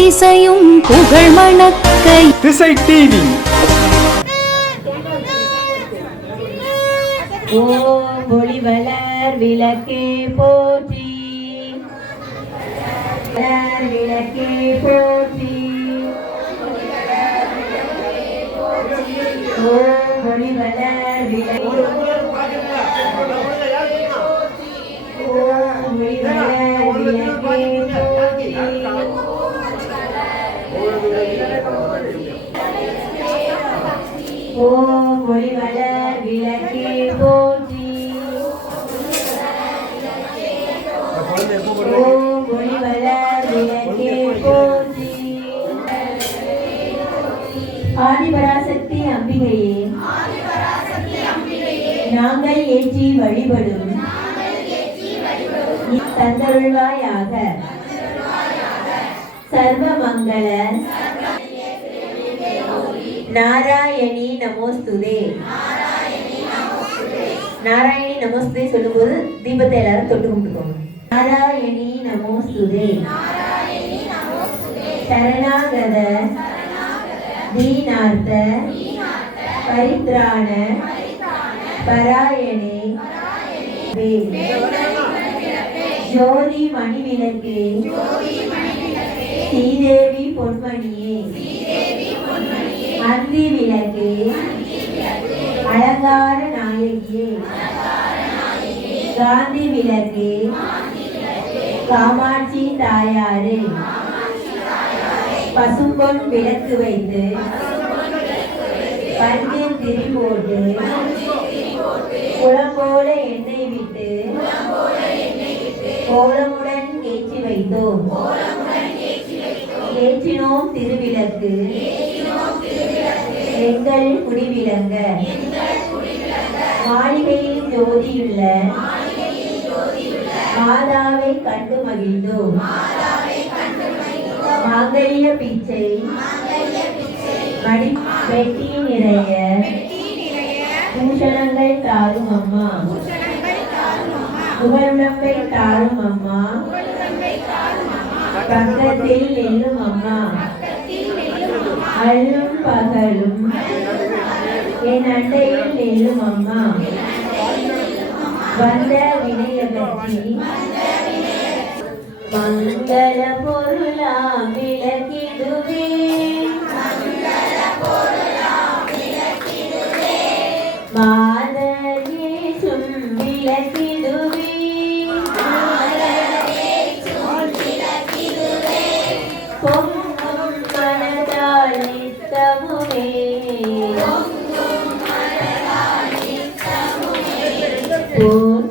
திசையும் புகழ் மணக்க. திசை டிவி. ஓம் ஒளிவளர் விளக்கே போற்றி. விளக்கே போற்றி. ஓம் ஒளிவளர் விளக்கே ஓம் ஒளிவளர் விளக்கே போற்றி ஓம் ஒளிவளர் விளக்கே போற்றி ஓம் ஒளிவளர் விளக்கே போற்றி ஆதிபராசக்தி அம்பிகையே நாங்கள் ஏற்றி வழிபடும் தந்தருள்வாயாக சர்வ மங்கள நாராயணி நமோஸ்துதே. நாராயணி நமோஸ்துதே சொல்லும்போது தீபத்தை எல்லாரும் தொட்டு கும்பிட்டுக்கோங்க. நாராயணி நமோஸ்துதே. சரணாகத தீனார்த்த பரித்ராண பராயணே. ஜோதி மணிவிளக்கே. ஸ்ரீதேவி பொன்மணியே. அந்தி விளக்கே அலங்கார நாயகியே. காந்தி விளக்கே காமாட்சி தாயாரே. பசும்பொன் விளக்கு வைத்து பஞ்சில் திரி போட்டு குளம் போல எண்ணெய் விட்டு கோலமுடன் ஏற்றி வைத்தோம். ஏற்றினோம் திருவிளக்கு. எங்கள் குடிவிளங்க. மாளிகையில் ஜோதியுள்ள. மாதாவை கண்டு மகிழ்ந்தோம். மாங்கல்ய பிச்சை. மடி வெட்டி நிறைய. பூஷணங்கள் தாரும் அம்மா. புகழுடம்பை தாரும் அம்மா. பக்கத்தில் நெல்லும் அம்மா. அல்லும் பகலும். என் அண்டையில் நெல்லும் அம்மா. வந்த வினையகற்றி மங்கள பொருளா விளக்கிடுவே நித்தமுமே. போற்றி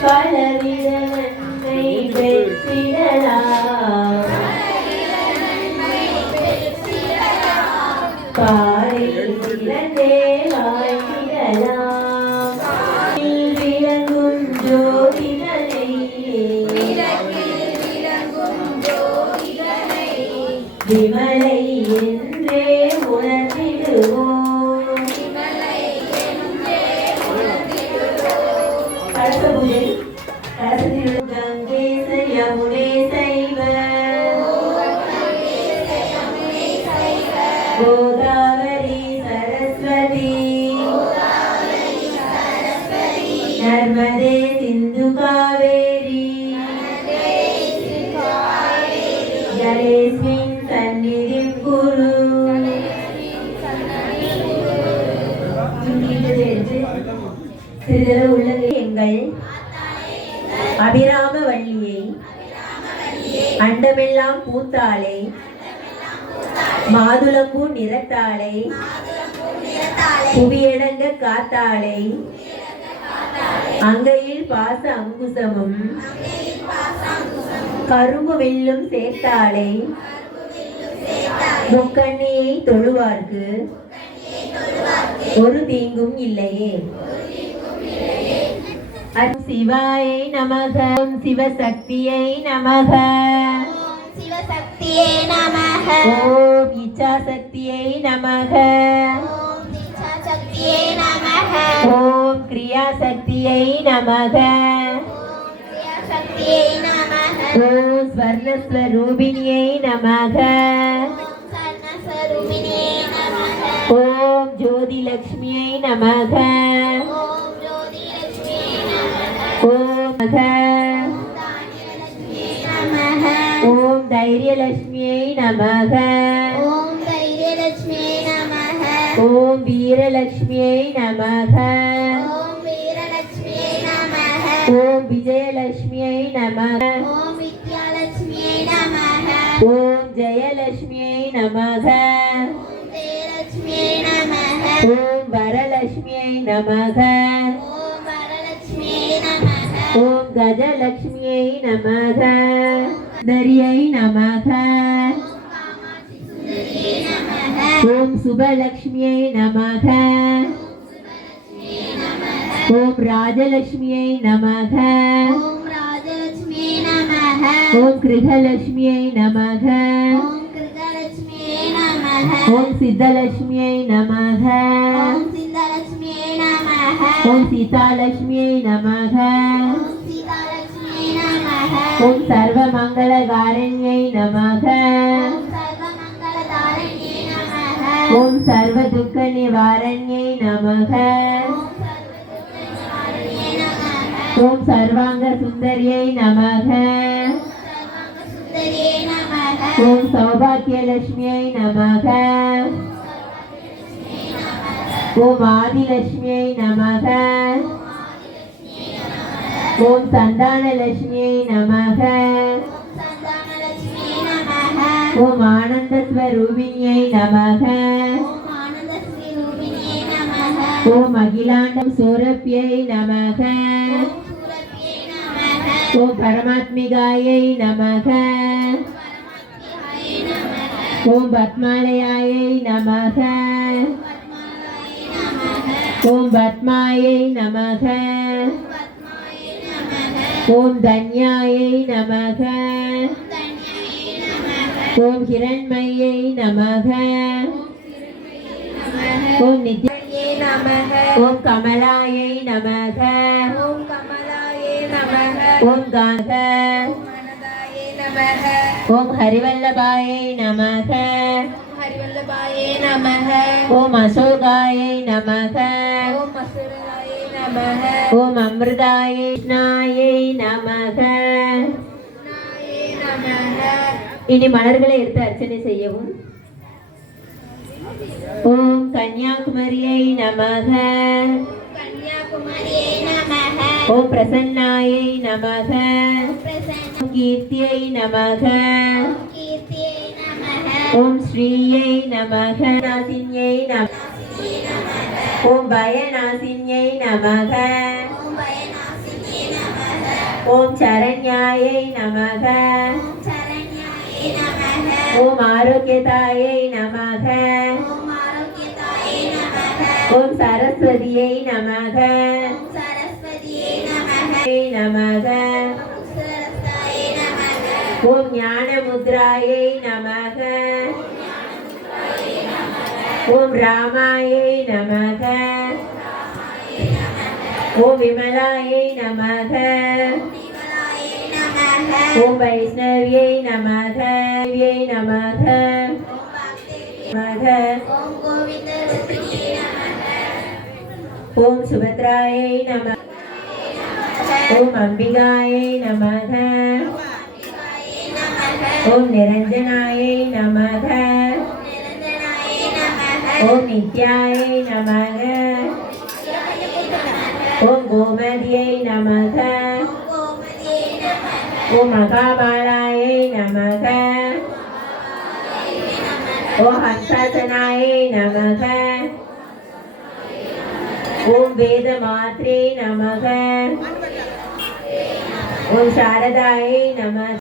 பலவித நன்மை பெற்றிடலாம் பாரில் இழந்தே வாழ்ந்திடலாம் விளங்கும் விமலை கோதாவரி சரஸ்வதி நர்மதே சிந்து காவேரி ஜலேஸ்மின் சந்நிதி குரு சிறிதளவு உள்ளது எங்கள் அபிராம வள்ளியை அண்டமெல்லாம் பூத்தாளை மாதுளம்பூ நிறத்தாளை புவியடங்க காத்தாளை அங்கையில் பாச அங்குசமும். கரும்பு வில்லும் சேர்த்தாளை முக்கண்ணியை தொழுவார்க்கு. ஒரு தீங்கும் இல்லையே. அது சிவாயை நமகம் சிவசக்தியை நமகம் சிவசக்தியே நமக ஓம் இச்சாசக்தியை நமக ஓம் தீட்சாசக்தியே நமக ஓம் கிரியாசக்தியை நமக ஓம் கிரியாசக்தியே நமக ஓம் ஸ்வர்ணஸ்வரூபிணியை நமக ஓம் சர்ணஸ்வரூபிணியே நமக ஓம் ஜோதிலக்ஷ்மியை நமக ஓம் ஜோதிலட்சுமியே நமக ஓம் மக தைரியலட்சுமியை நமக. ஓம் தைரியலட்சுமியே நமக. ஓம் வீரலட்சுமியை நமக. ஓம் வீரலட்சுமியே நமக. ஓம் விஜயலட்சுமியை நமக. ஓம் வித்யாலட்சுமியே நமக. ஓம் ஜெயலட்சுமியை நமக. ஓம் வரலட்சுமியே நமக. ஓம் கஜலட்சுமியை நமக. தரியை நமக. ஓம் சுபலட்சுமியை நமக. ஓம் ராஜலட்சுமியை நமக. ஓம் ராஜலட்சுமியே நமக. ஓம் கிருகலட்சுமியை நமக. ஓம் சித்தலட்சுமியை நமக. ஓம் சீதாலட்சுமியே நமக. ஓம் நமக ஓம் சர்வமங்களதாரண்யே நமக ஓம் சர்வ துக்க நிவாரண்யை நமக ஓம் சர்வாங்க சுந்தரியை நமக ஓம் சௌபாகியலட்சுமியை நமக ஓம் ஆதிலட்சுமியை நமக ஓம் சந்தானலட்சுமியை நமக. ஓம் ஆனந்த ஸ்வரூபிணியை நமக. ஓம் அகிலாண்டம் சூரப்பியை நமக. ஓம் பரமாத்மிகாயை நமக. ஓம் பத்மாலயாயை நமக. ஓம் பத்மாயை நமக. ஓம் தன்யாயை நமக. ஓம் ஹிரண்மையை நமக. ஓம் நித்ய நமக. ஓம் கமலாயை நமக. ஓம் கமலாயே நமக ஓம் காக ஓம் ஹரிவல்லபாயை நமக. ஹரிவல்லபாயே நமக. ஓம் அசோகாயை நமக. ஓம் அமிர்தாய நாயை நமக. இனி மலர்களை எடுத்து அர்ச்சனை செய்யவும். ஓம் கன்னியாகுமரியை நமக. ஓம் பிரசன்னாயை நமக. கீர்த்தியை நமக. ஓம் ஸ்ரீயை நமக. நாசின்யை நம ஓம் பயநாசின்யை நமக. ஓம் சரண்யாயை நமக ஓம் சரண்யாயே நமக ஓம் ஆரோக்கியதாயை நமக ஓம் ஆரோக்கியதாயே நமக ஓம் சரஸ்வதியை நமக ஓம் சரஸ்வதியே நமக நமக ஓம் சரஸ்தாயே நமக ஓம் ஞானமுத்ராயை நமக ஓம் ராமாயை நமக ஓம் விமலாயை நமக விமலாயே நமக ஓம் வைஷ்ணவியை நமக தேவியை நமக ஓம் வாக்தேவியே நமக ஓம் கோவிந்த ரூபிணியே நமக ஓம் சுபத்ராயை நம ஓம் அம்பிகாயை நமக அம்பிகாயே நமக ஓம் நிரஞ்சனாயை நமக நிரஞ்சனாயே ஓம் மகாபாலாயை நமக ஓம் ஹம்சாசனாயை நமக ஓம் வேத மாத்ரே நமக ஓம் சாரதாயை நமக